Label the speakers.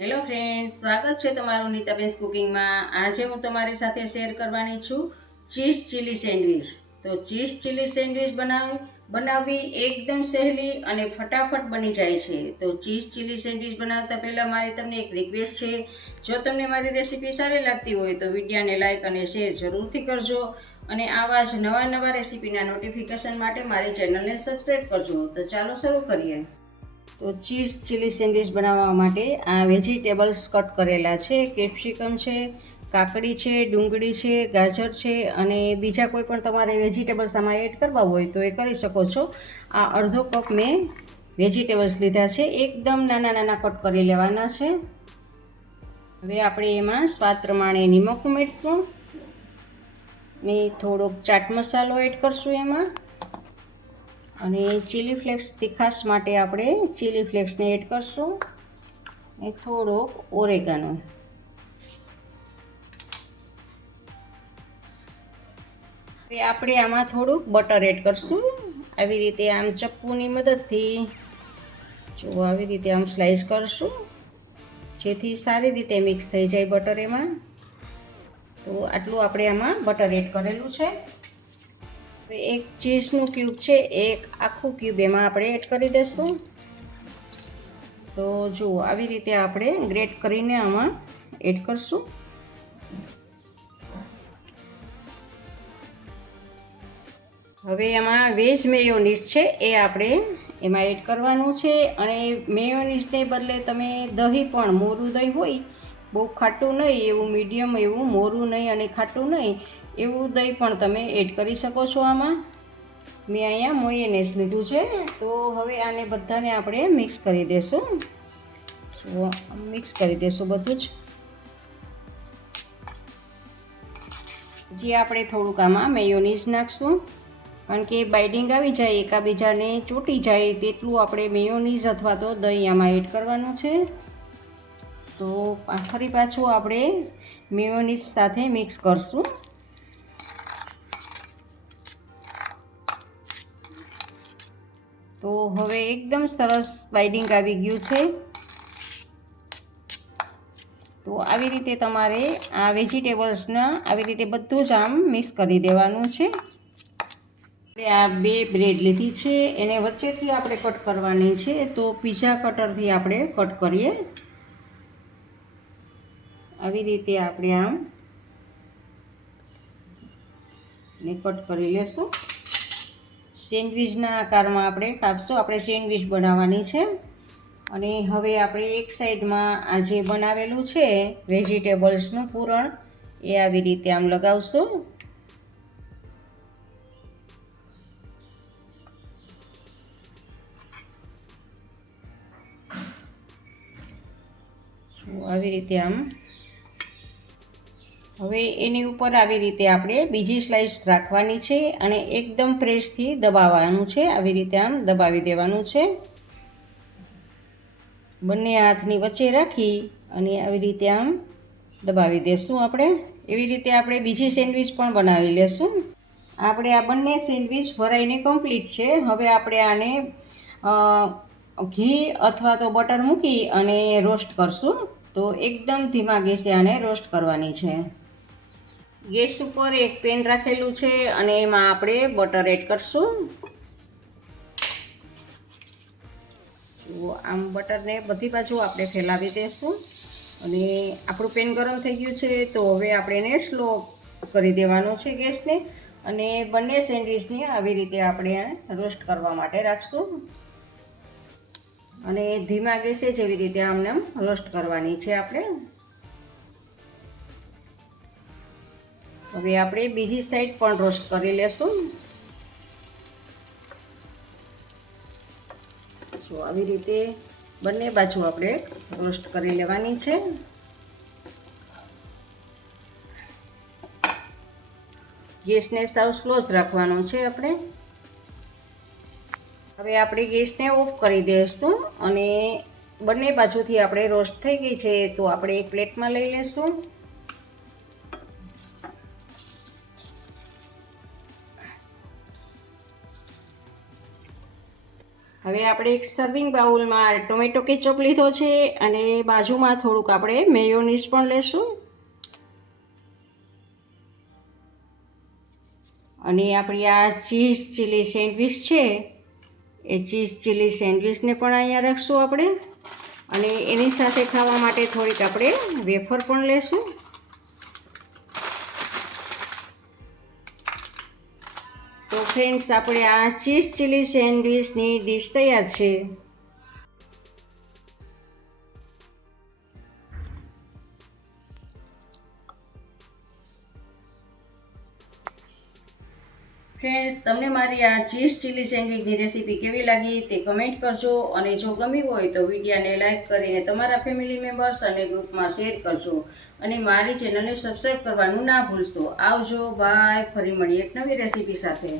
Speaker 1: Hello friends સ્વાગત છે તમારું નીતાબેન્સ કુકિંગમાં આજે હું તમારી સાથે શેર કરવાની છું ચીઝ ચીલી સેન્ડવિચ તો ચીઝ ચીલી સેન્ડવિચ બનાવી, બનાવવી એકદમ સહેલી અને ફટાફટ બની જાય છે. તો ચીઝ ચીલી સેન્ડવિચ બનાવતા પહેલાં મારી તમને એક રિક્વેસ્ટ છે. જો તમને મારી રેસીપી સારી લાગતી હોય તો વિડીયાને લાઇક અને શેર જરૂરથી કરજો અને આવા જ નવા નવા રેસીપીના નોટિફિકેશન માટે મારી ચેનલને સબસ્ક્રાઈબ કરજો. તો ચાલો શરૂ કરીએ. તો ચીઝ ચીલી સેન્ડવિચ બનાવવા માટે આ વેજીટેબલ્સ કટ કરેલા છે. કેપ્સિકમ છે, કાકડી છે, ડુંગળી છે, ગાજર છે અને બીજા કોઈ પણ તમારે વેજીટેબલ્સ આમાં એડ કરવા હોય તો એ કરી શકો છો. આ અડધો કપ મેં વેજીટેબલ્સ લીધા છે. એકદમ નાના નાના કટ કરી લેવાના છે. હવે આપણે એમાં સ્વાદ પ્રમાણે નિમક ઉમેરશું. ને થોડોક ચાટ મસાલો એડ કરશું એમાં. અને ચીલી ફ્લેક્સ તીખાશ માટે આપણે ચીલી ફ્લેક્સને એડ કરશું. એ થોડોક ઓરેગાનો હવે આપણે આમાં થોડુંક બટર એડ કરશું. આવી રીતે આમ ચપ્પુની મદદથી જો આવી રીતે આમ સ્લાઈસ કરશું. જેથી સારી રીતે મિક્સ થઈ જાય બટર એમાં. તો આટલું આપણે આમાં બટર એડ કરેલું છે. એક ચીઝનું ક્યુબ છે, એક આખું ક્યુબ એમાં આપણે એડ કરી દઈશું તો જુઓ આવી રીતે આપણે ગ્રેટ કરીને આમાં એડ કરશું. હવે એમાં વેજ મેયોનીઝ છે, એ આપણે એમાં એડ કરવાનું છે. અને મેયોનીઝને બદલે તમે દહીં પણ, મોરું દહીં હોય, બહુ ખાટું નહીં, એવું મીડિયમ એવું, મોરું નહીં અને ખાટું નહીં. એવું દહીં પણ તમે એડ કરી શકો છો આમાં. મેં અહીંયા મોયેનેસ લીધું છે. તો હવે આને બધાને આપણે મિક્સ કરી દઈશું મિક્સ કરી દઈશું બધું જ. જે આપણે થોડુંક આમાં મેયોનીઝ નાખશું. કારણ કે બાઇડિંગ આવી જાય, એકાબીજાને ચોટી જાય, તેટલું આપણે મેયોનીઝ અથવા તો દહીં આમાં એડ કરવાનું છે. તો ફરી પાછું આપણે મેયોનીઝ સાથે મિક્સ કરશું. તો હવે એકદમ સરસ બાઇડિંગ આવી ગયું છે. તો આવી રીતે તમારે આ વેજીટેબલ્સના આવી રીતે બધું જ આમ મિક્સ કરી દેવાનું છે. આપણે આ બે બ્રેડ લીધી છે, એને વચ્ચેથી આપણે કટ કરવાની છે, તો પીઝા કટરથી આપણે કટ કરીએ. આવી રીતે આપણે આમ ને કટ કરી લેશું. સેન્ડવિચના આકારમાં આપણે કાપશું. આપણે સેન્ડવિચ બનાવવાની છે. અને હવે આપણે એક સાઈડમાં આ જે બનાવેલું છે, વેજીટેબલ્સનું પૂરણ, એ આવી રીતે આમ લગાવશું. આવી રીતે આમ હવે એની ઉપર આવી રીતે આપણે બીજી સ્લાઇસ રાખવાની છે અને એકદમ પ્રેસથી દબાવવાનું છે. આવી રીતે આમ દબાવી દેવાનું છે. બંને હાથની વચ્ચે રાખી અને આવી રીતે આમ દબાવી દેશું આપણે. એવી રીતે આપણે બીજી સેન્ડવિચ પણ બનાવી લેશું. આપણે આ બંને સેન્ડવિચ ભરાઈને કમ્પ્લીટ છે. હવે આપણે આને ઘી અથવા તો બટર મૂકી અને રોસ્ટ કરશું. તો એકદમ ધીમા ગેસે આને રોસ્ટ કરવાની છે. ગેસ ઉપર એક પેન રાખેલું છે અને એમાં આપણે બટર એડ કરશું. આમ બટરને બધી બાજુ આપણે ફેલાવી દઈશું અને આપણું પેન ગરમ થઈ ગયું છે, તો હવે આપણે એને સ્લો કરી દેવાનું છે ગેસને. અને બંને સેન્ડવિચને આવી રીતે આપણે રોસ્ટ કરવા માટે રાખશું. અને ધીમા ગેસે જેવી રીતે આમને રોસ્ટ કરવાની છે આપણે. હવે આપણે બીજી સાઈડ પણ રોસ્ટ કરી લેશું. જો આવી રીતે બંને બાજુ આપણે રોસ્ટ કરી લેવાની છે. ગેસને સાવ ક્લોઝ રાખવાનો છે આપણે. હવે આપણે ગેસને ઓફ કરી દઈશું અને બંને બાજુથી આપણે રોસ્ટ થઈ ગઈ છે તો આપણે એક પ્લેટમાં લઈ લેશું. હવે આપણે એક સર્વિંગ બાઉલમાં ટોમેટો કેચઅપ લીધો છે અને બાજુમાં થોડુંક આપણે મેયોનીઝ પણ લેશું. અને આપણી આ ચીઝ ચીલી સેન્ડવિચ છે, એ ચીઝ ચીલી સેન્ડવિચને પણ અહીંયા રાખશું આપણે. અને એની સાથે ખાવા માટે થોડીક આપણે વેફર પણ લેશું. ફ્રેન્ડ્સ આપણે આ ચીઝ ચીલી સેન્ડવિચની ડીશ તૈયાર છે. ફ્રેન્ડ્સ તમને મારી આ ચીઝ ચીલી સેન્ડવિચની રેસીપી કેવી લાગી તે કમેન્ટ કરજો અને જો ગમી હોય તો વિડીયાને લાઇક કરીને તમારા ફેમિલી મેમ્બર્સ અને ગ્રુપમાં શેર કરજો. અને મારી ચેનલને સબસ્ક્રાઈબ કરવાનું ના ભૂલશો. આવજો બાય ફરી મળીએ એક નવી રેસીપી સાથે.